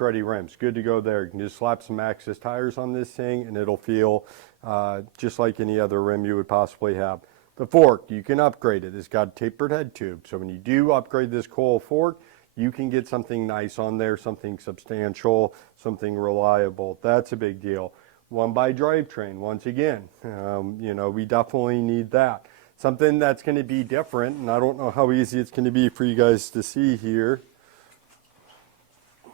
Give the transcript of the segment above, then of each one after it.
ready rims, good to go there. You can just slap some Axis tires on this thing and it'll feel just like any other rim you would possibly have. The fork, you can upgrade it. It's got a tapered head tube. So when you do upgrade this coil fork, you can get something nice on there, something substantial, something reliable. That's a big deal. 1x drivetrain, once again, you know, we definitely need that. Something that's going to be different, and I don't know how easy it's going to be for you guys to see here,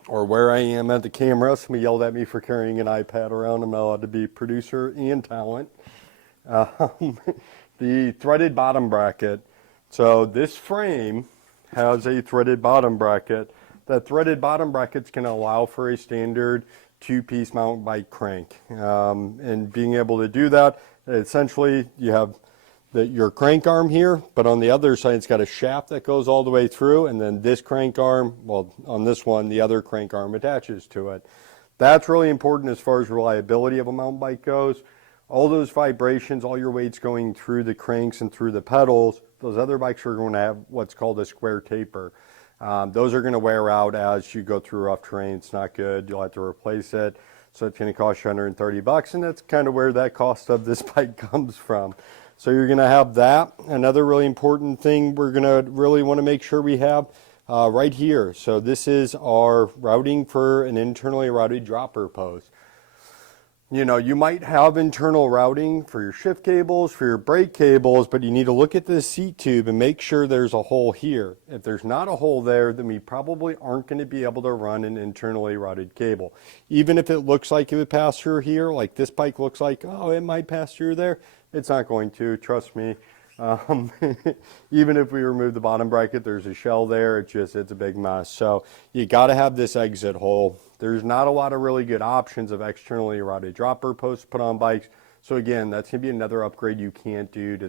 or where I am at the camera. Somebody yelled at me for carrying an iPad around. I'm not allowed to be producer and talent. The threaded bottom bracket. So this frame has a threaded bottom bracket. That threaded bottom bracket's going to allow for a standard two-piece mountain bike crank. And being able to do that, essentially you have your crank arm here, but on the other side it's got a shaft that goes all the way through, and then this crank arm, well, on this one, the other crank arm attaches to it. That's really important as far as reliability of a mountain bike goes. All those vibrations, all your weight's going through the cranks and through the pedals. Those other bikes are going to have what's called a square taper. Those are going to wear out as you go through rough terrain. It's not good. You'll have to replace it. So it's going to cost you $130, and that's kind of where that cost of this bike comes from. So you're going to have that. Another really important thing we're going to really want to make sure we have right here. So this is our routing for an internally routed dropper post. You know, you might have internal routing for your shift cables, for your brake cables, but you need to look at this seat tube and make sure there's a hole here. If there's not a hole there, then we probably aren't going to be able to run an internally routed cable. Even if it looks like it would pass through here, like this bike looks like, oh, it might pass through there, it's not going to, trust me. Even if we remove the bottom bracket, there's a shell there. It's a big mess. So you got to have this exit hole. There's not a lot of really good options of externally routed dropper posts put on bikes. So again, that's going to be another upgrade you can't do to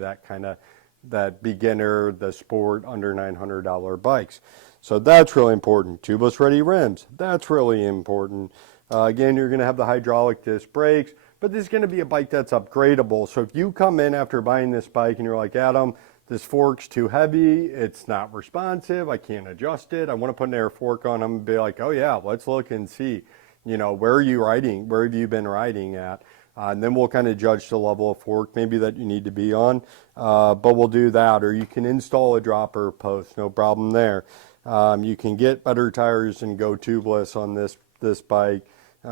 that beginner, the sport under $900 bikes. So that's really important. Tubeless ready rims, that's really important. Again, you're going to have the hydraulic disc brakes. But this is going to be a bike that's upgradable. So if you come in after buying this bike and you're like, Adam, this fork's too heavy, it's not responsive, I can't adjust it, I want to put an air fork on them, and be like, oh yeah, let's look and see, you know, where are you riding, where have you been riding at? And then we'll kind of judge the level of fork maybe that you need to be on, but we'll do that. Or you can install a dropper post, no problem there. You can get better tires and go tubeless on this bike. You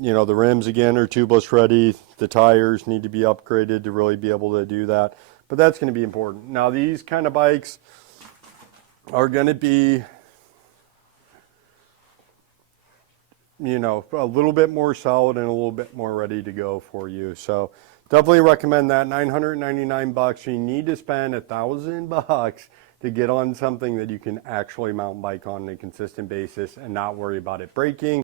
know, the rims again are tubeless ready. The tires need to be upgraded to really be able to do that. But that's going to be important. Now these kind of bikes are going to be, you know, a little bit more solid and a little bit more ready to go for you. So definitely recommend that. $999. You need to spend $1,000 to get on something that you can actually mountain bike on a consistent basis and not worry about it breaking.